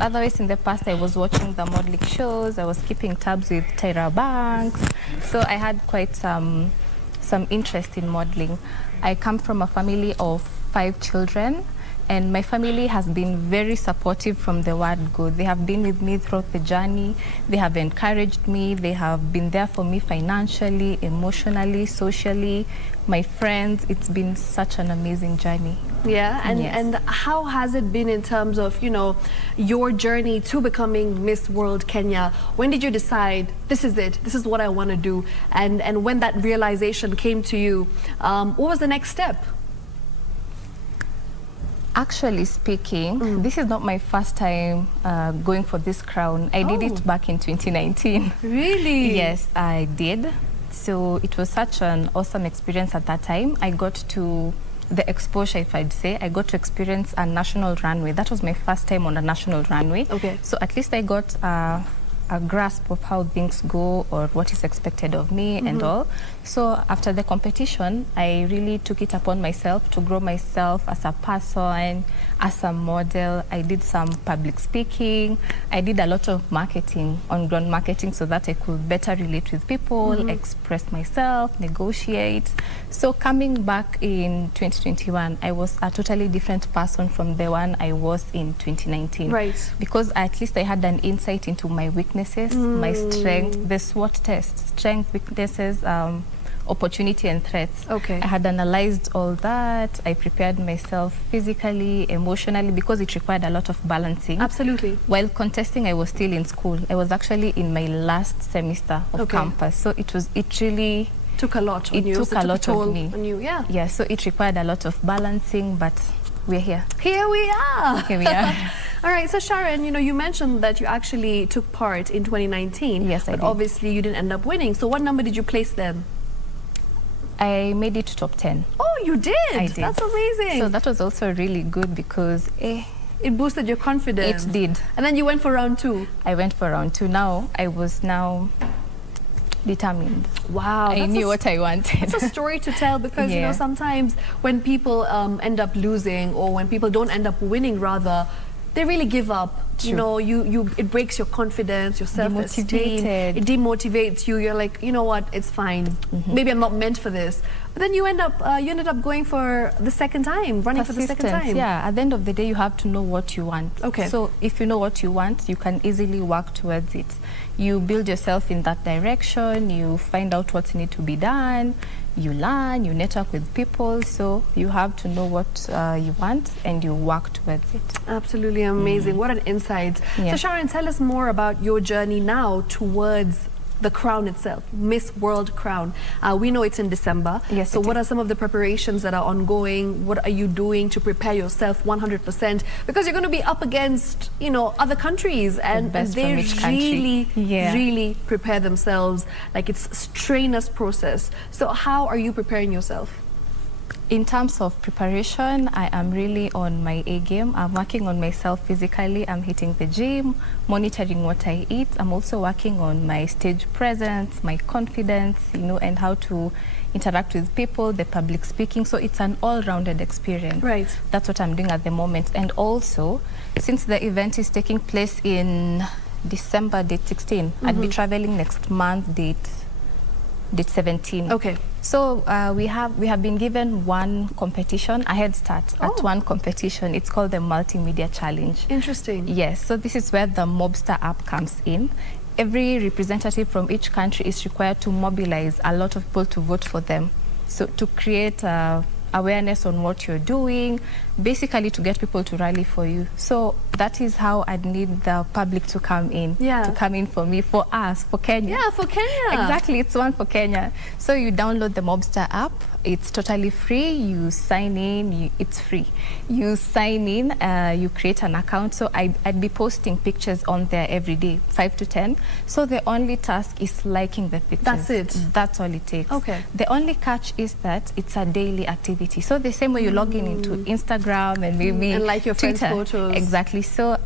Otherwise, in the past, I was watching the modeling shows. I was keeping tabs with Tyra Banks. So I had quite some interest in modeling. I come from a family of 5 children. And my family has been very supportive from the word go. They have been with me throughout the journey. They have encouraged me. They have been there for me financially, emotionally, socially. My friends, it's been such an amazing journey. Yeah, and, yes. and how has it been in terms of, you know, your journey to becoming Miss World Kenya? When did you decide, this is it, this is what I want to do? And when that realization came to you, what was the next step? Actually speaking, this is not my first time going for this crown. I did it back in 2019. Really? Yes, I did. So it was such an awesome experience at that time. I got to the exposure, if I'd say. I got to experience a national runway. That was my first time on a national runway. Okay. So at least I got a grasp of how things go or what is expected of me and all. So after the competition, I really took it upon myself to grow myself as a person, as a model. I did some public speaking. I did a lot of marketing, on-ground marketing, so that I could better relate with people, express myself, negotiate. So coming back in 2021, I was a totally different person from the one I was in 2019. Right. Because at least I had an insight into my weaknesses, my strength, the SWOT test, strength, weaknesses, opportunity and threats. Okay. I had analyzed all that. I prepared myself physically, emotionally, because it required a lot of balancing. Absolutely. While contesting, I was still in school. I was actually in my last semester of campus. So it really took a lot on you. It took a lot of me. On you, yeah. Yeah, so it required a lot of balancing, but we're here. Here we are. Here we are. All right, so Sharon, you know, you mentioned that you actually took part in 2019. Yes, I did. But obviously you didn't end up winning. So what number did you place then? I made it to top 10. Oh, you did? I did. That's amazing. So that was also really good because it boosted your confidence. It did. And then you went for round 2. I went for round 2. Now I was determined. Wow. I knew what I wanted. It's a story to tell because, you know, sometimes when people end up losing or when people don't end up winning, rather, they really give up. True. You know, it breaks your confidence, your self-esteem. It demotivates you. You're like, you know what, it's fine. Maybe I'm not meant for this. But then you ended up going for the second time, running for the second time. Yeah, at the end of the day, you have to know what you want. Okay. So if you know what you want, you can easily work towards it. You build yourself in that direction. You find out what needs to be done. You learn, you network with people, so you have to know what you want and you work towards it. Absolutely amazing. What an insight. Yeah. So Sharon, tell us more about your journey now towards the crown itself, Miss World Crown. We know it's in December. Yes. So what are some of the preparations that are ongoing? What are you doing to prepare yourself 100%? Because you're going to be up against, you know, other countries and they really prepare themselves. Like it's a strenuous process. So how are you preparing yourself? In terms of preparation, I am really on my A game. I'm working on myself physically. I'm hitting the gym, monitoring what I eat. I'm also working on my stage presence, my confidence, you know, and how to interact with people, the public speaking. So it's an all-rounded experience. Right. That's what I'm doing at the moment. And also, since the event is taking place in December, date 16, I'd be traveling next month, date 17. Okay. So we have been given one competition, a head start at one competition. It's called the Multimedia Challenge. Interesting. Yes, so this is where the Mobster app comes in. Every representative from each country is required to mobilize a lot of people to vote for them. So to create awareness on what you're doing, basically to get people to rally for you. So that is how I'd need the public to come in. Yeah. To come in for me, for us, for Kenya. Yeah, for Kenya. Exactly, it's one for Kenya. So you download the Mobster app. It's totally free. You sign in, it's free. You sign in, you create an account. So I'd be posting pictures on there every day, 5 to 10. So the only task is liking the pictures. That's it? That's all it takes. Okay. The only catch is that it's a daily activity. So the same way you log in into Instagram and maybe and like your friends' Twitter. photos. Exactly. So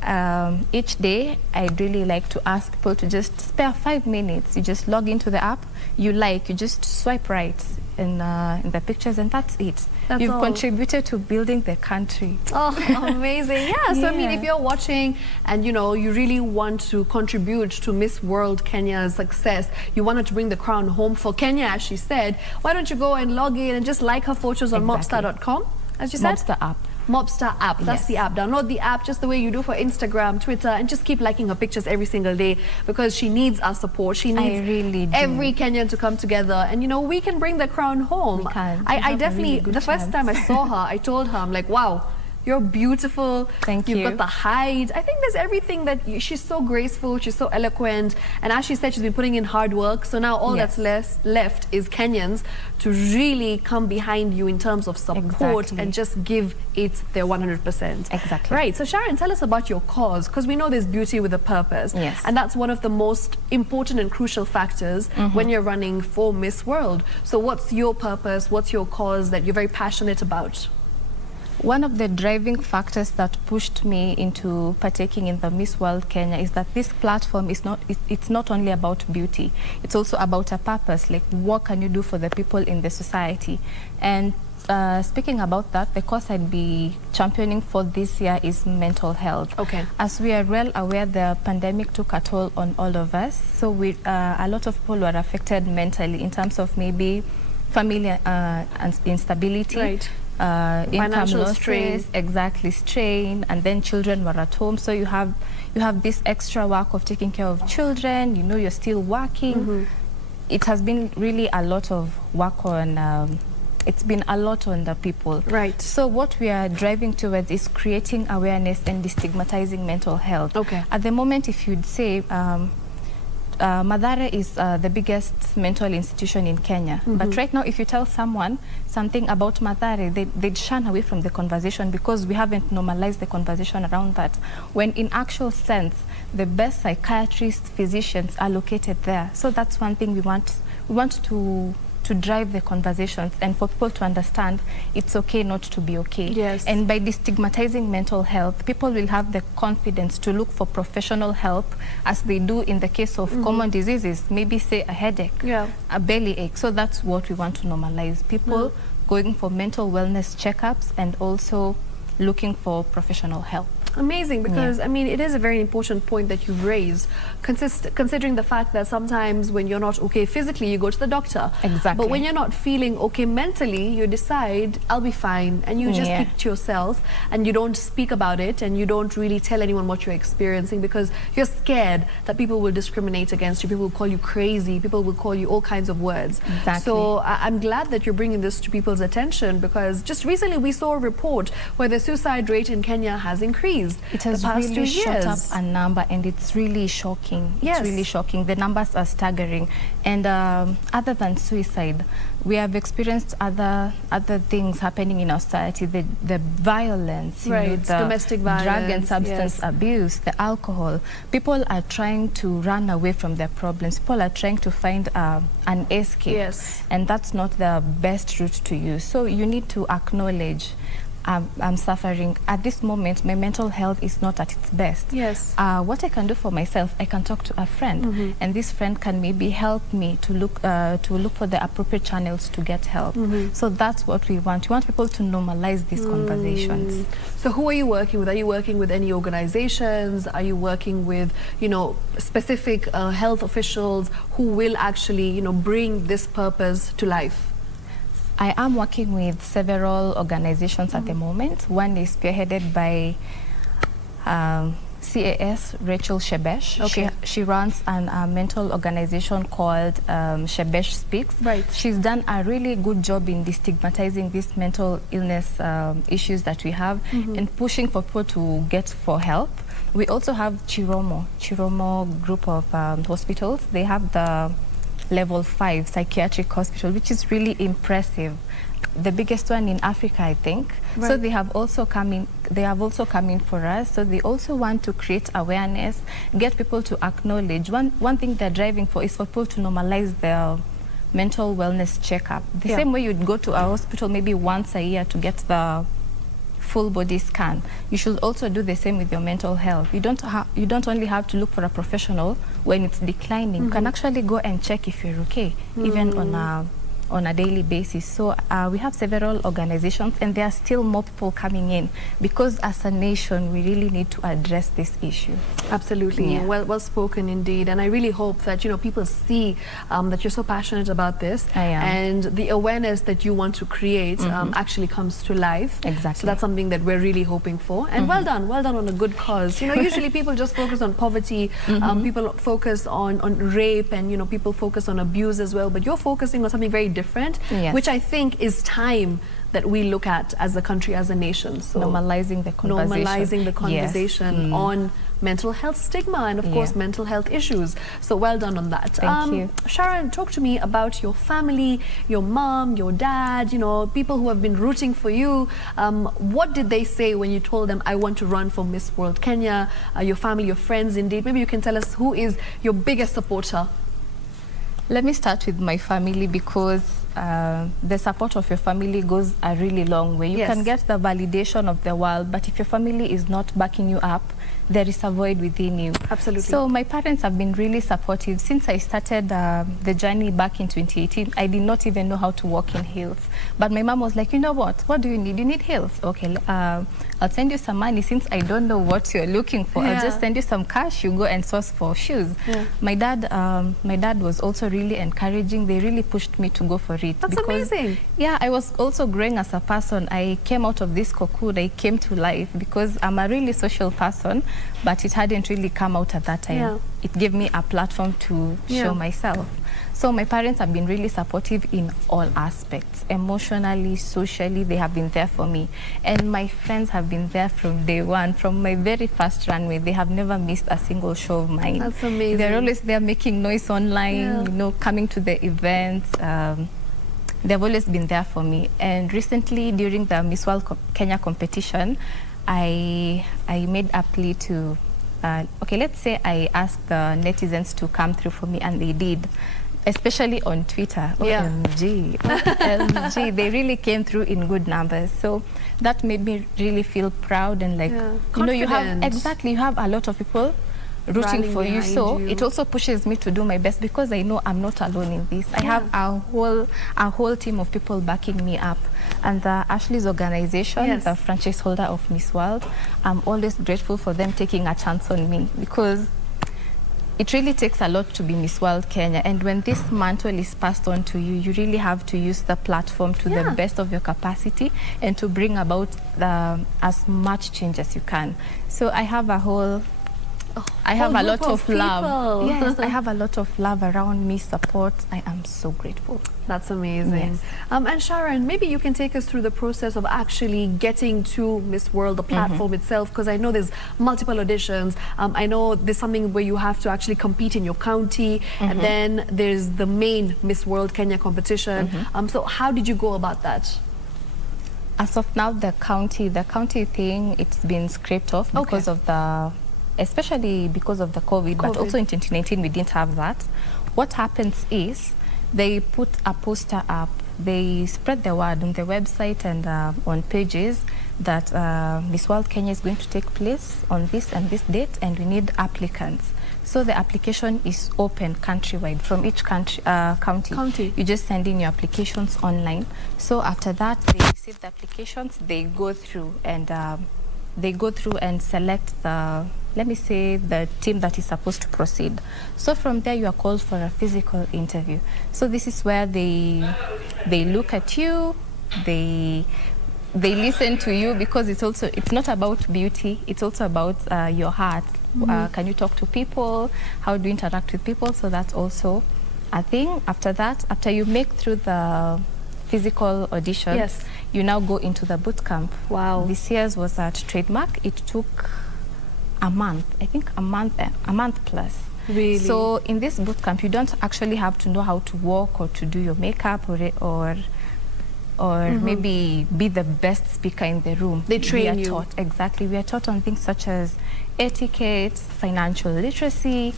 each day, I'd really like to ask people to just spare 5 minutes. You just log into the app, you just swipe right in the pictures, and that's it. You've contributed to building the country. Oh, amazing. Yeah, so I mean, if you're watching and, you know, you really want to contribute to Miss World Kenya's success, you wanted to bring the crown home for Kenya, as she said, why don't you go and log in and just like her photos on mobstar.com, as you said? Mobstar app. Mobstar app, that's the app. Download the app just the way you do for Instagram, Twitter, and just keep liking her pictures every single day, because she needs our support. She needs every Kenyan to come together, and you know, we can bring the crown home. We can. I definitely, the first time I saw her, I told her, I'm like, wow, you're beautiful. Thank you. You've got the height. I think there's everything that she's so graceful, she's so eloquent, and as she said, she's been putting in hard work. So now all that's left is Kenyans to really come behind you in terms of support and just give it their 100%. Exactly. Right. So Sharon, tell us about your cause, because we know there's beauty with a purpose. Yes. And that's one of the most important and crucial factors when you're running for Miss World. So what's your purpose? What's your cause that you're very passionate about? One of the driving factors that pushed me into partaking in the Miss World Kenya is that this platform is it's not only about beauty, it's also about a purpose, like what can you do for the people in the society. And speaking about that, the cause I'd be championing for this year is mental health. Okay. As we are well aware, the pandemic took a toll on all of us, so a lot of people were affected mentally in terms of maybe family instability, income losses, strain, and then children were at home, so you have this extra work of taking care of children, you know, you're still working. It has been really a lot of work on it's been a lot on the people. Right. So what we are driving towards is creating awareness and destigmatizing mental health. Okay. At the moment, if you'd say Mathare is the biggest mental institution in Kenya. But right now, if you tell someone something about Mathare, they'd shun away from the conversation because we haven't normalized the conversation around that. When in actual sense, the best psychiatrists, physicians are located there. So that's one thing we want to drive the conversations and for people to understand it's okay not to be okay. Yes. And by destigmatizing mental health, people will have the confidence to look for professional help as they do in the case of common diseases, maybe say a headache, a belly ache. So that's what we want to normalize. People going for mental wellness checkups and also looking for professional help. Amazing, because I mean, it is a very important point that you've raised, considering the fact that sometimes when you're not okay physically, you go to the doctor. Exactly. But when you're not feeling okay mentally, you decide, I'll be fine, and you just keep it to yourself, and you don't speak about it, and you don't really tell anyone what you're experiencing because you're scared that people will discriminate against you, people will call you crazy, people will call you all kinds of words. Exactly. So I'm glad that you're bringing this to people's attention, because just recently we saw a report where the suicide rate in Kenya has increased. It has really shot up a number, and it's really shocking. Yes. It's really shocking. The numbers are staggering. And other than suicide, we have experienced other things happening in our society. The violence, you know, the domestic violence, drug and substance abuse, the alcohol. People are trying to run away from their problems. People are trying to find an escape. Yes. And that's not the best route to use. So you need to acknowledge I'm suffering. At this moment, my mental health is not at its best. Yes. What I can do for myself, I can talk to a friend, and this friend can maybe help me to look for the appropriate channels to get help. So that's what we want. We want people to normalize these conversations. So who are you working with? Are you working with any organizations? Are you working with, you know, specific health officials who will actually, you know, bring this purpose to life? I am working with several organizations at the moment. One is spearheaded by CAS Rachel Shebesh. Okay. She runs a mental organization called Shebesh Speaks. Right. She's done a really good job in destigmatizing these mental illness issues that we have and pushing for people to get for help. We also have Chiromo group of hospitals. They have the level 5 psychiatric hospital, which is really impressive, the biggest one in Africa, I think. Right. So they have also come in for us. So they also want to create awareness, get people to acknowledge. One thing they're driving for is for people to normalize their mental wellness checkup. The same way you'd go to a hospital maybe once a year to get the full body scan. You should also do the same with your mental health. You don't only have to look for a professional when it's declining. You can actually go and check if you're okay, even on on a daily basis. So we have several organizations, and there are still more people coming in, because as a nation, we really need to address this issue. Absolutely. Yeah. Well spoken indeed. And I really hope that, people see that you're so passionate about this. I am. And the awareness that you want to create actually comes to life. Exactly. So that's something that we're really hoping for. And well done on a good cause. Usually people just focus on poverty, people focus on rape, and people focus on abuse as well. But you're focusing on something very different, which I think is time that we look at as a country, as a nation. So normalizing the conversation. Normalizing the conversation on mental health stigma and of course mental health issues. So well done on that. Thank you. Sharon, talk to me about your family, your mom, your dad, people who have been rooting for you. What did they say when you told them, I want to run for Miss World Kenya? Your family, your friends indeed. Maybe you can tell us who is your biggest supporter. Let me start with my family, because the support of your family goes a really long way. You can get the validation of the world, but if your family is not backing you up, there is a void within you. Absolutely. So my parents have been really supportive. Since I started the journey back in 2018, I did not even know how to walk in heels. But my mom was like, you know what do you need? You need heels. Okay, I'll send you some money. Since I don't know what you're looking for, I'll just send you some cash. You go and source for shoes. My dad was also really encouraging. They really pushed me to go for it. That's amazing. Yeah, I was also growing as a person. I came out of this cocoon. I came to life because I'm a really social person, but it hadn't really come out at that time. It gave me a platform to show myself. So my parents have been really supportive in all aspects, emotionally, socially. They have been there for me. And my friends have been there from day one, from my very first runway. They have never missed a single show of mine. That's amazing. They're always there making noise online, coming to the events. They've always been there for me. And recently, during the Miss World Kenya competition, I made a plea to, let's say I asked the netizens to come through for me, and they did, especially on Twitter. OMG, OMG, they really came through in good numbers. So that made me really feel proud and like, you have a lot of people rooting for you. So it also pushes me to do my best, because I know I'm not alone in this. I have a whole team of people backing me up. And the Ashley's organization, the franchise holder of Miss World, I'm always grateful for them taking a chance on me, because it really takes a lot to be Miss World Kenya. And when this mantle is passed on to you, you really have to use the platform to the best of your capacity and to bring about as much change as you can. So I have a I have a lot of love. Yes, I have a lot of love around me, support. I am so grateful. That's amazing. And Sharon, maybe you can take us through the process of actually getting to Miss World, the platform itself, because I know there's multiple auditions. I know there's something where you have to actually compete in your county, and then there's the main Miss World Kenya competition. So how did you go about that? As of now, the county thing, it's been scraped off because of especially because of the COVID, but also in 2019 we didn't have that. What happens is they put a poster up, they spread the word on the website and on pages that Miss World Kenya is going to take place on this and this date, and we need applicants. So the application is open countrywide from each county. You just send in your applications online. So after that, they receive the applications, they go through and select the, let me say, the team that is supposed to proceed. So from there, you are called for a physical interview. So this is where they look at you, they listen to you, because it's not about beauty, it's also about your heart. Can you talk to people? How do you interact with people? So that's also a thing. After that, after you make through the physical audition, you now go into the boot camp. Wow. This year's was at Trademark. It took a month, I think a month plus. Really? So in this boot camp, you don't actually have to know how to walk or to do your makeup or maybe be the best speaker in the room. They train you. We are taught on things such as etiquette, financial literacy,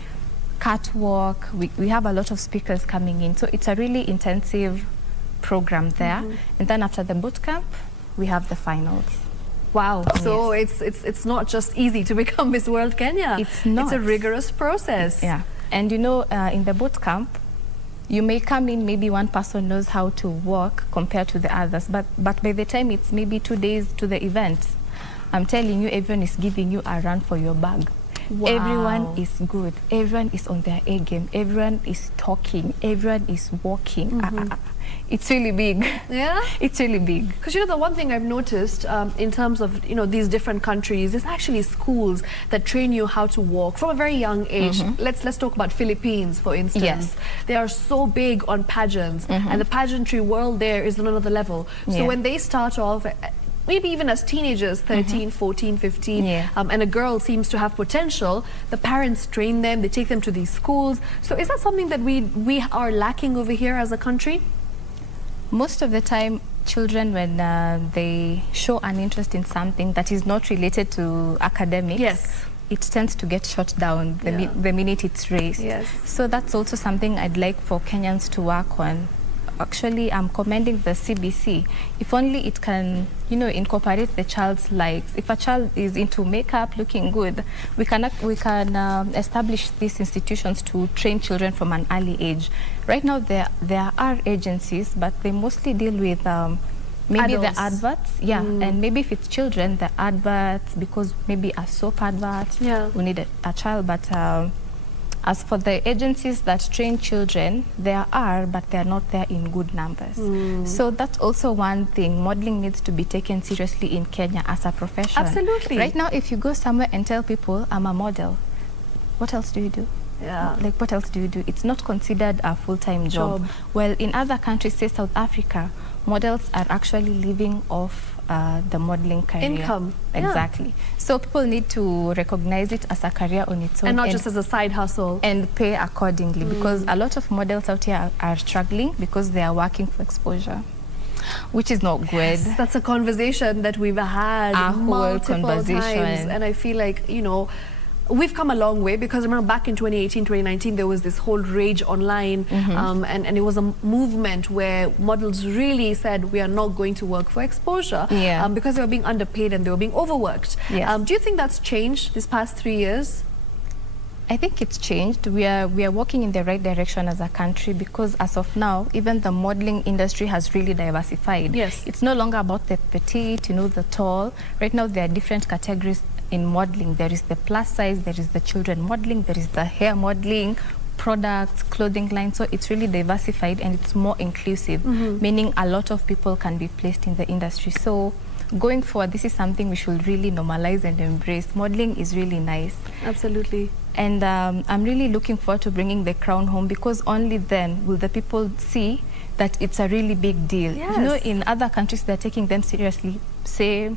catwalk. We have a lot of speakers coming in. So it's a really intensive program there. And then after the boot camp, we have the finals. Wow. So it's not just easy to become Miss World Kenya. It's not. It's a rigorous process. Yeah. And in the boot camp, you may come in, maybe one person knows how to walk compared to the others, but by the time it's maybe 2 days to the event, I'm telling you, everyone is giving you a run for your bag. Wow. Everyone is good. Everyone is on their A game. Everyone is talking. Everyone is walking. It's really big. Yeah? It's really big. Because, you know, the one thing I've noticed in terms of, you know, these different countries, there's actually schools that train you how to walk from a very young age. Let's talk about Philippines, for instance. Yes. They are so big on pageants, and the pageantry world there is on another level. So when they start off, maybe even as teenagers, 13, 14, 15, and a girl seems to have potential, the parents train them, they take them to these schools. So is that something that we are lacking over here as a country? Most of the time, children, when they show an interest in something that is not related to academics, it tends to get shut down the minute it's raised. So that's also something I'd like for Kenyans to work on. Actually, I'm commending the CBC. If only it can, you know, incorporate the child's likes. If a child is into makeup, looking good, we can establish these institutions to train children from an early age. Right now, there are agencies, but they mostly deal with maybe adults. The adverts, and maybe if it's children, the adverts, because maybe a soap advert, we need a child, but as for the agencies that train children, there are, but they're not there in good numbers. So that's also one thing. Modeling needs to be taken seriously in Kenya as a profession. Absolutely. Right now, if you go somewhere and tell people, I'm a model, what else do you do? Like, what else do you do? It's not considered a full-time job. Well, in other countries, say South Africa, models are actually living off the modeling career. Income. Exactly. So people need to recognize it as a career on its own. And not just as a side hustle. And pay accordingly, because a lot of models out here are struggling because they are working for exposure, which is not good. That's a conversation that we've had multiple times. And I feel like, you know, we've come a long way, because I remember back in 2018, 2019, there was this whole rage online, and it was a movement where models really said, we are not going to work for exposure, because they were being underpaid and they were being overworked. Do you think that's changed this past 3 years? I think it's changed. We are walking in the right direction as a country, because as of now, even the modeling industry has really diversified. It's no longer about the petite, you know, the tall. Right now, there are different categories in modeling. There is the plus size, there is the children modeling, there is the hair modeling, products, clothing line. So it's really diversified and it's more inclusive, meaning a lot of people can be placed in the industry. So going forward, this is something we should really normalize and embrace. Modeling is really nice. Absolutely. And I'm really looking forward to bringing the crown home, because only then will the people see that it's a really big deal. You know, in other countries, they're taking them seriously, say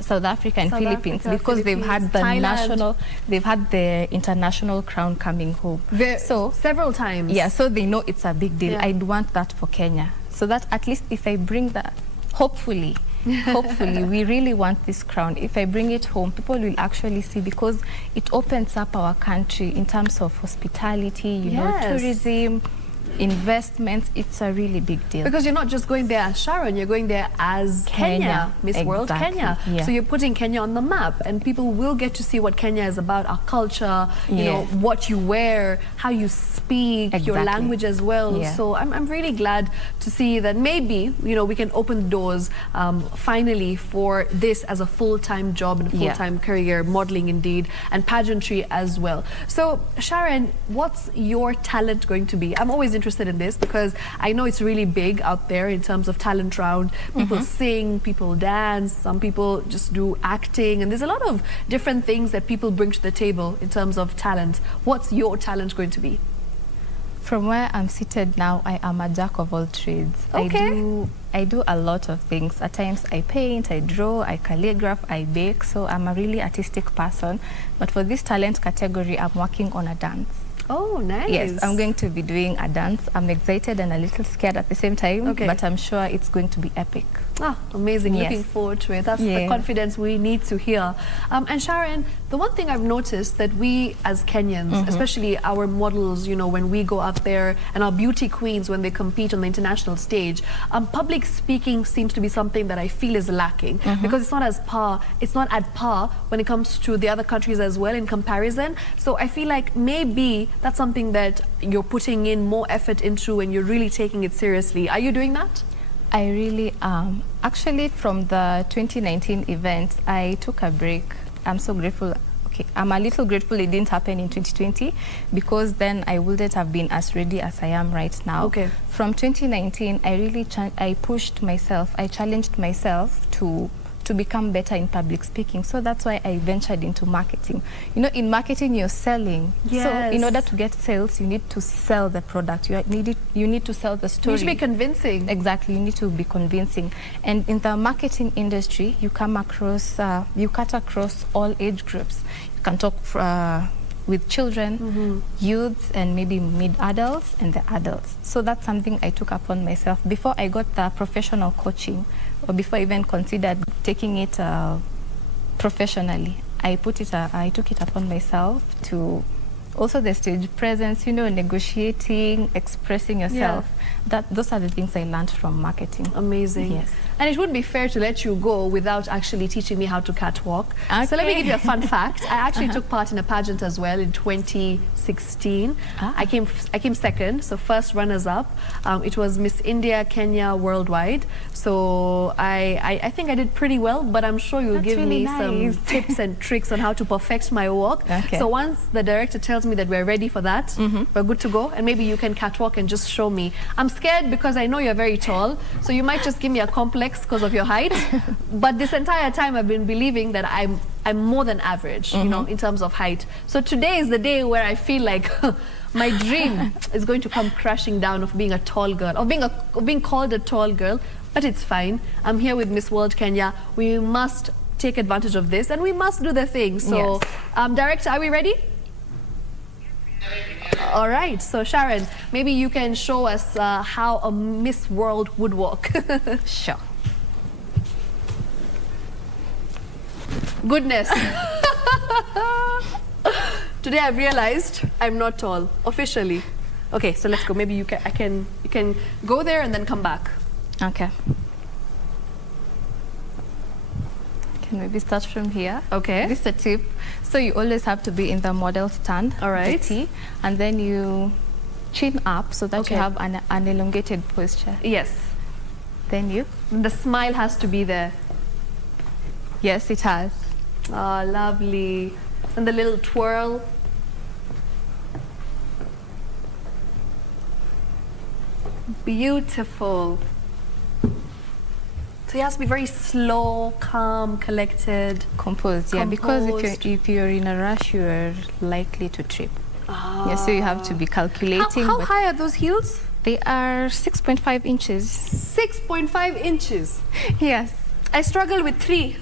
South Africa and Philippines, because they've had the they've had the international crown coming home. So several times. So they know it's a big deal. I'd want that for Kenya, so that at least if I bring that, hopefully, we really want this crown. If I bring it home, people will actually see, because it opens up our country in terms of hospitality, you know, tourism, investments. It's a really big deal. Because you're not just going there as Sharon, you're going there as Kenya, Miss World Kenya. So you're putting Kenya on the map, and people will get to see what Kenya is about, our culture, you know, what you wear, how you speak, your language as well. So I'm really glad to see that maybe, you know, we can open doors finally for this as a full-time job and a full-time career, modeling indeed, and pageantry as well. So Sharon, what's your talent going to be? I'm always interested in this, because I know it's really big out there in terms of talent round. People sing, people dance, some people just do acting, and there's a lot of different things that people bring to the table in terms of talent. What's your talent going to be? From where I'm seated now, I am a jack of all trades. I do a lot of things. At times I paint, I draw, I calligraph, I bake. So I'm a really artistic person. But for this talent category, I'm working on a dance. Oh, nice. Yes, I'm going to be doing a dance. I'm excited and a little scared at the same time, but I'm sure it's going to be epic. Ah, amazing. Looking forward to it. That's the confidence we need to hear. And Sharon, the one thing I've noticed that we as Kenyans, especially our models, you know, when we go up there, and our beauty queens when they compete on the international stage, public speaking seems to be something that I feel is lacking, because it's not at par when it comes to the other countries as well in comparison. So I feel like maybe that's something that you're putting in more effort into and you're really taking it seriously. Are you doing that? I really am. Actually, from the 2019 event, I took a break. I'm so grateful. Okay, I'm a little grateful it didn't happen in 2020 because then I wouldn't have been as ready as I am right now. Okay. From 2019, I really I pushed myself. I challenged myself to become better in public speaking. So that's why I ventured into marketing. You know, in marketing, you're selling. Yes. So in order to get sales, you need to sell the product. You need to sell the story. You should be convincing. Exactly. You need to be convincing. And in the marketing industry, you come across, you cut across all age groups. You can talk with children, youth, and maybe mid-adults and the adults. So that's something I took upon myself. Before I got the professional coaching, or before I even considered taking it professionally, I took it upon myself to also the stage presence, you know, negotiating, expressing yourself. Those are the things I learned from marketing. Amazing. Yes. And it wouldn't be fair to let you go without actually teaching me how to catwalk. Okay. So let me give you a fun fact. I actually took part in a pageant as well in 2016. I came second, so first runners-up. It was Miss India, Kenya, worldwide. So I think I did pretty well, but I'm sure you'll give me some tips and tricks on how to perfect my walk. Okay. So once the director tells me that we're ready for that, we're good to go, and maybe you can catwalk and just show me. I'm scared because I know you're very tall, so you might just give me a complex because of your height. But this entire time I've been believing that I'm more than average, you know, in terms of height. So today is the day where I feel like my dream is going to come crashing down of being a tall girl, of being called a tall girl. But it's fine. I'm here with Miss World Kenya. We must take advantage of this and we must do the thing. So, yes. Director, are we ready? All right, so Sharon, maybe you can show us how a Miss World would walk. Sure. Goodness. Today I've realized I'm not tall, officially. Okay, so let's go. Maybe you can go there and then come back. Okay. Can maybe start from here. Okay. This is a tip. So you always have to be in the model stand. All right. And then you chin up so that you have an elongated posture. Yes. Then the smile has to be there. Yes, it has. Oh, lovely. And the little twirl. Beautiful. So you have to be very slow, calm, collected. Composed, yeah, because if you're in a rush, you're likely to trip. Yeah, so you have to be calculating. How high are those heels? They are 6.5 inches. 6.5 inches? Yes. I struggle with 3.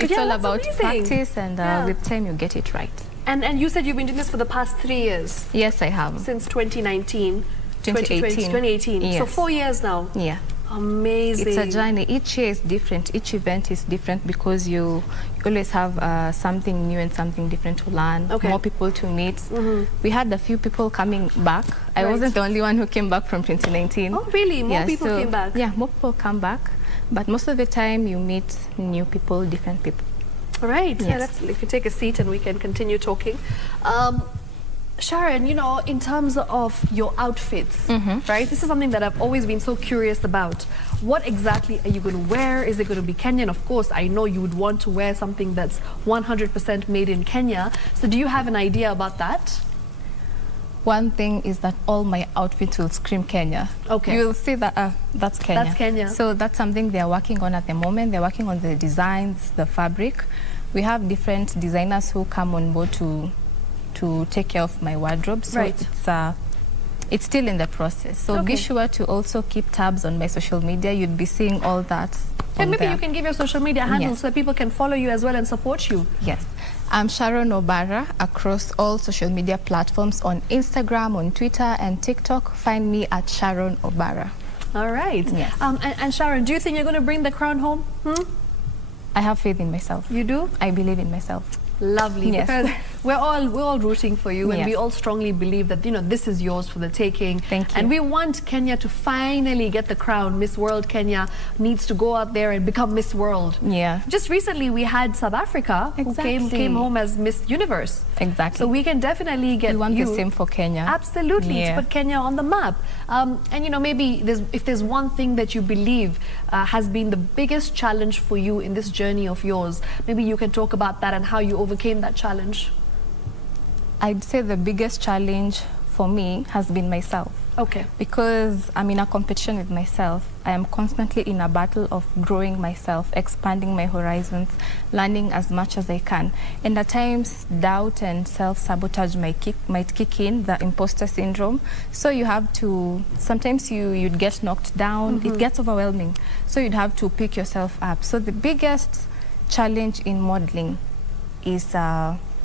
It's all about practice, and with time you get it right. And you said you've been doing this for the past 3 years? Yes, I have. Since 2019? 2018. Yes. So 4 years now? Yeah. Amazing. It's a journey. Each year is different. Each event is different because you always have something new and something different to learn, more people to meet. We had a few people coming back. I wasn't the only one who came back from 2019. Oh, really? More people came back? Yeah, more people come back. But most of the time you meet new people, different people. All right. Yes. Yeah, you can take a seat and we can continue talking. Sharon, you know, in terms of your outfits, right? This is something that I've always been so curious about. What exactly are you going to wear? Is it going to be Kenyan? Of course, I know you would want to wear something that's 100% made in Kenya. So do you have an idea about that? One thing is that all my outfits will scream Kenya. Okay. You will see that that's Kenya. That's Kenya. So that's something they're working on at the moment. They're working on the designs, the fabric. We have different designers who come on board to take care of my wardrobe. So it's still in the process. So be sure to also keep tabs on my social media. You'd be seeing all that. And maybe you can give your social media handles so that people can follow you as well and support you. Yes. I'm Sharon Obara across all social media platforms on Instagram, on Twitter and TikTok. Find me at Sharon Obara. All right. Yes. And Sharon, do you think you're going to bring the crown home? I have faith in myself. You do? I believe in myself. Lovely. Yes. Because we're all rooting for you, and we all strongly believe that, you know, this is yours for the taking. Thank you. And we want Kenya to finally get the crown. Miss World Kenya needs to go out there and become Miss World. Yeah. Just recently we had South Africa who came home as Miss Universe. Exactly. So we can definitely get we want the same for Kenya. Absolutely, to put Kenya on the map. And you know, maybe if there's one thing that you believe has been the biggest challenge for you in this journey of yours, maybe you can talk about that and how you overcame that challenge. I'd say the biggest challenge for me has been myself. Okay. Because I'm in a competition with myself. I am constantly in a battle of growing myself, expanding my horizons, learning as much as I can. And at times, doubt and self-sabotage might kick in, the imposter syndrome. So you have to, sometimes you'd get knocked down. It gets overwhelming. So you'd have to pick yourself up. So the biggest challenge in modeling is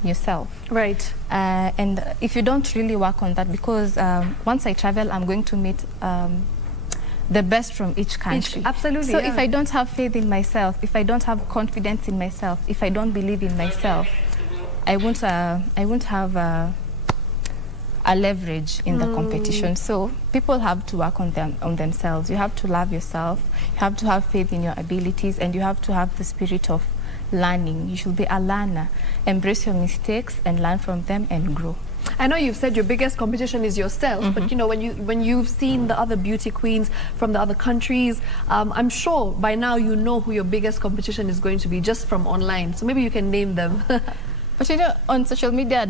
yourself. Right. And if you don't really work on that, because once I travel, I'm going to meet the best from each country. Absolutely. So if I don't have faith in myself, if I don't have confidence in myself, if I don't believe in myself, I won't have a leverage in the competition. So people have to work on themselves. You have to love yourself. You have to have faith in your abilities, and you have to have the spirit of learning. You should be a learner. Embrace your mistakes and learn from them and grow. I know you've said your biggest competition is yourself, but you know, when you've seen the other beauty queens from the other countries, I'm sure by now you know who your biggest competition is going to be just from online. So maybe you can name them. But you know, on social media,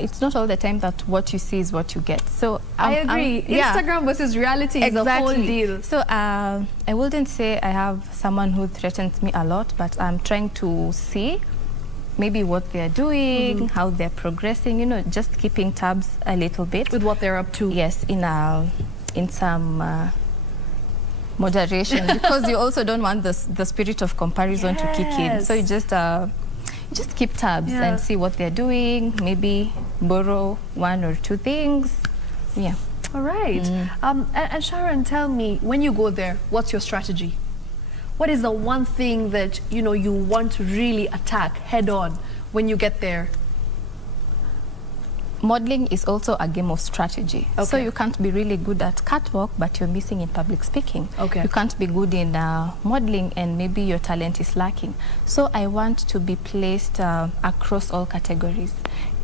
it's not all the time that what you see is what you get. So I agree. Instagram versus reality is a whole deal. So I wouldn't say I have someone who threatens me a lot, but I'm trying to see maybe what they're doing, how they're progressing, you know, just keeping tabs a little bit. With what they're up to. Yes, in some moderation, because you also don't want the spirit of comparison to kick in. So you just keep tabs and see what they're doing, maybe borrow one or two things. Yeah. All right. And Sharon, tell me, when you go there, what's your strategy? What is the one thing that, you know, you want to really attack head on when you get there? Modeling is also a game of strategy. Okay. So you can't be really good at catwalk, but you're missing in public speaking. Okay. You can't be good in modeling, and maybe your talent is lacking. So I want to be placed across all categories.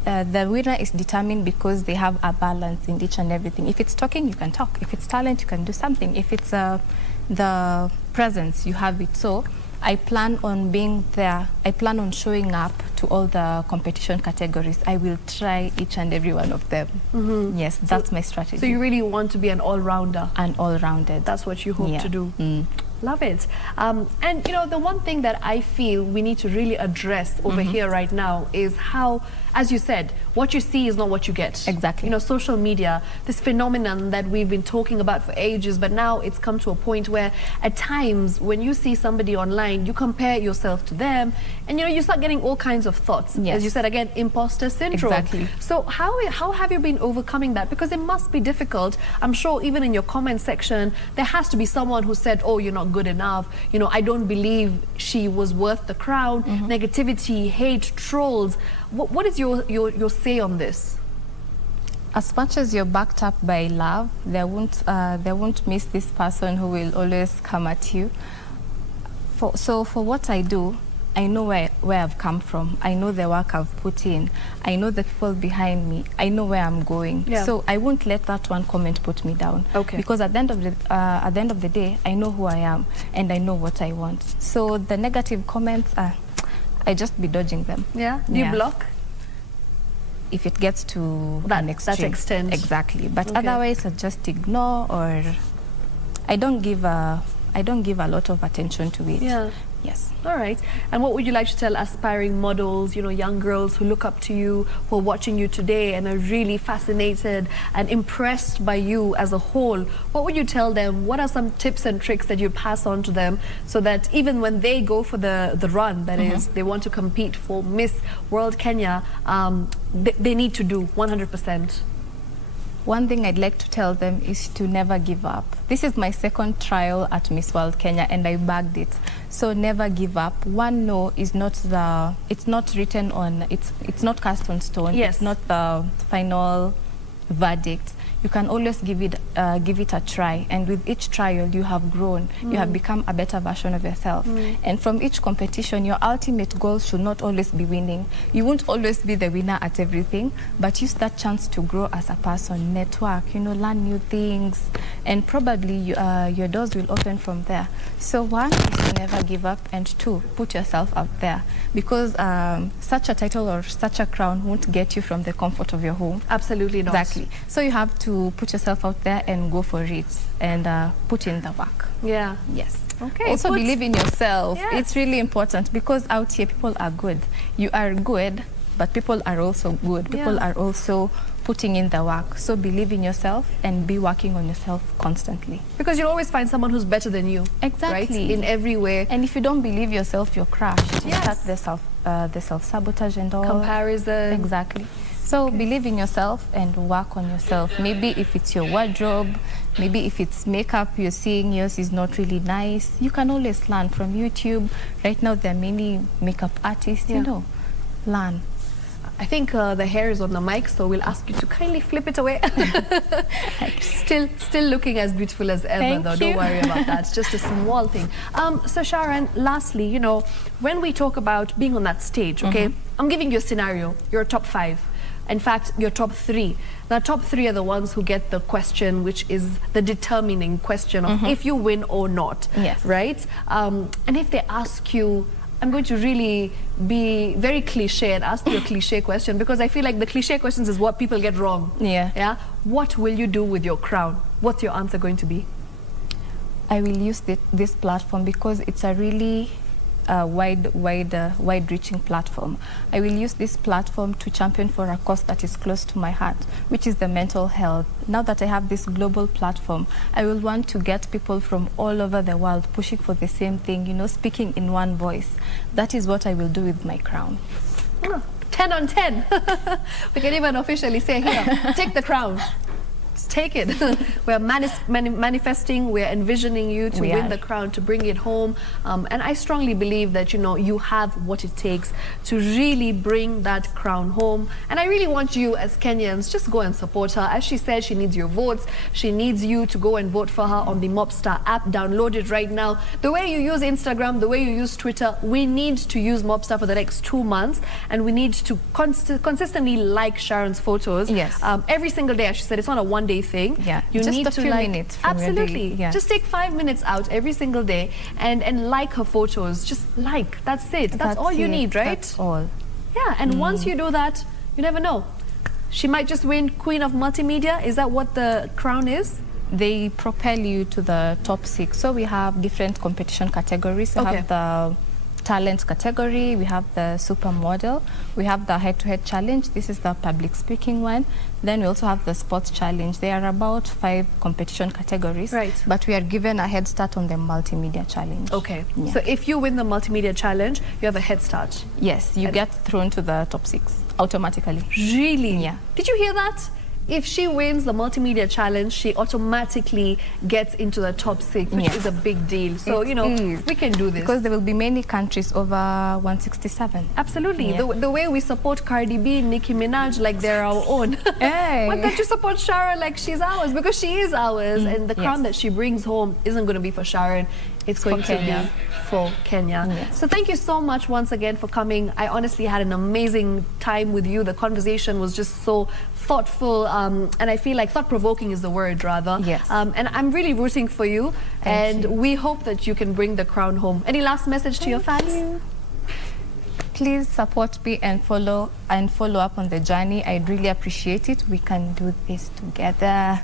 The winner is determined because they have a balance in each and everything. If it's talking, you can talk. If it's talent, you can do something. If it's the presence, you have it. So I plan on being there. I plan on showing up to all the competition categories. I will try each and every one of them. Yes, that's my strategy. So you really want to be an all-rounder? An all-rounded. That's what you hope to do. Love it. And you know, the one thing that I feel we need to really address over here right now is how, as you said, what you see is not what you get. Exactly. You know, social media, this phenomenon that we've been talking about for ages, but now it's come to a point where at times when you see somebody online, you compare yourself to them, and you know, you start getting all kinds of thoughts. Yes. As you said, again, imposter syndrome. Exactly. So how have you been overcoming that? Because it must be difficult. I'm sure even in your comment section, there has to be someone who said, oh, you're not good enough. You know, I don't believe she was worth the crown. Negativity, hate, trolls. What is your say on this? As much as you're backed up by love, they won't miss this person who will always come at you. So for what I do, I know where I've come from. I know the work I've put in. I know the people behind me. I know where I'm going. Yeah. So I won't let that one comment put me down. Okay. Because at the end of the day, I know who I am and I know what I want. So the negative comments, I just be dodging them. Yeah. Do you block? If it gets to an extreme. That extent. Exactly. But otherwise, I just ignore, or I don't give a lot of attention to it. Yeah. Yes. All right. And what would you like to tell aspiring models, you know, young girls who look up to you, who are watching you today and are really fascinated and impressed by you as a whole? What would you tell them? What are some tips and tricks that you pass on to them so that even when they go for the run, that is, they want to compete for Miss World Kenya, they need to do 100%? one thing I'd like to tell them is to never give up. This is my second trial at Miss World Kenya, and I bagged it. So never give up. One no is not the, it's not written on, it's not cast on stone. Yes. It's not the final verdict. You can always give it a try, and with each trial you have grown. You have become a better version of yourself. And from each competition, your ultimate goal should not always be winning. You won't always be the winner at everything, but use that chance to grow as a person, network, you know, learn new things, and probably your doors will open from there. So one is to never give up, and two, put yourself out there, because such a title or such a crown won't get you from the comfort of your home. Absolutely not. Exactly. So you have to put yourself out there and go for it, and put in the work. Yeah. Yes. Okay. Also believe in yourself. Yes. It's really important, because out here people are good. You are good, but people are also good. People are also putting in the work. So believe in yourself and be working on yourself constantly. Because you'll always find someone who's better than you. Exactly. Right? In every way. And if you don't believe yourself, you're crushed. You Yes. start the self-sabotage and all. Comparison. Exactly. So believe in yourself and work on yourself. Maybe if it's your wardrobe, maybe if it's makeup you're seeing yours is not really nice, you can always learn from YouTube. Right now there are many makeup artists, you know, learn. I think the hair is on the mic, so we'll ask you to kindly flip it away. Still looking as beautiful as ever. Thank though. you. Don't worry about that. It's just a small thing. So Sharon, lastly, you know, when we talk about being on that stage, okay, I'm giving you a scenario. You're top 5. In fact, your top 3. The top 3 are the ones who get the question, which is the determining question of if you win or not. Yes. Right? And if they ask you, I'm going to really be very cliche and ask you a cliche question, because I feel like the cliche questions is what people get wrong. Yeah. Yeah. What will you do with your crown? What's your answer going to be? I will use this platform because it's a really wide-reaching platform. I will use this platform to champion for a cause that is close to my heart, which is the mental health. Now that I have this global platform, I will want to get people from all over the world pushing for the same thing, you know, speaking in one voice. That is what I will do with my crown. 10 on 10. We can even officially say, here, take the crown. Take it. We're manifesting, we're envisioning you to win the crown, to bring it home. And I strongly believe that, you know, you have what it takes to really bring that crown home. And I really want you as Kenyans, just go and support her. As she said, she needs your votes. She needs you to go and vote for her on the Mobstar app. Download it right now. The way you use Instagram, the way you use Twitter, we need to use Mobstar for the next 2 months. And we need to consistently like Sharon's photos. Yes. Every single day, as she said, it's not a one-day thing. Yeah, you just need a to few like minutes from your absolutely daily, yeah. Just take 5 minutes out every single day and like her photos. Just like, that's it. That's all you need, right? That's all. Yeah, and once you do that, you never know, she might just win Queen of Multimedia. Is that what the crown is? They propel you to the top 6. So we have different competition categories. We have the talent category, we have the supermodel, we have the head-to-head challenge. This is the public speaking one. Then we also have the sports challenge. There are about 5 competition categories, but we are given a head start on the multimedia challenge. Okay, so if you win the multimedia challenge, you have a head start. Yes, you get thrown to the top 6 automatically. Really? Yeah. Did you hear that? If she wins the multimedia challenge, she automatically gets into the top 6, which is a big deal. So, you know, we can do this. Because there will be many countries over 167. Absolutely. Yeah. The way we support Cardi B, Nicki Minaj, like they're our own. Hey. Why can't you support Sharon like she's ours? Because she is ours. And the crown that she brings home isn't going to be for Sharon. It's going to be for Kenya. Yes. So thank you so much once again for coming. I honestly had an amazing time with you. The conversation was just so thoughtful, and I feel like thought-provoking is the word, rather. Yes. And I'm really rooting for you. Thank you. We hope that you can bring the crown home. Any last message to your fans? Please support me and follow up on the journey. I'd really appreciate it. We can do this together.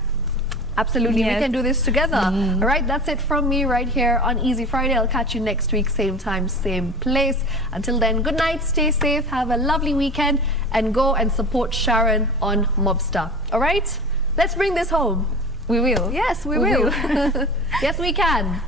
Absolutely, we can do this together. All right, that's it from me right here on Easy Friday. I'll catch you next week, same time, same place. Until then, good night, stay safe, have a lovely weekend, and go and support Sharon on Mobstar. All right, let's bring this home. We will. Yes, we will. Yes, we can.